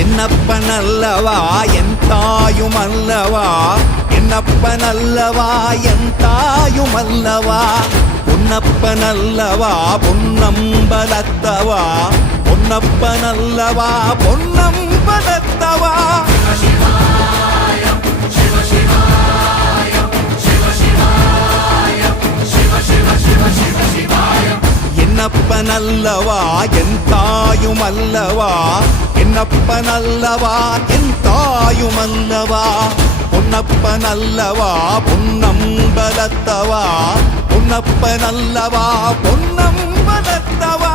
என்னப்பனல்லவா என் தாயுமல்லவா, என்னப்பனல்லவா என் தாயுமல்லவா, பொன்னப்பனல்லவா பொன்னம்பலத்தவா, பொன்னப்பனல்லவா பொன்னம்பலத்தவா. என்னப்பனல்லவா என் தாயுமல்லவா, என்னப்பனல்லவா என் தாயுமல்லவா, பொன்னப்பனல்லவா பொன்னம்பலத்தவா, பொன்னப்பனல்லவா பொன்னம்பலத்தவா.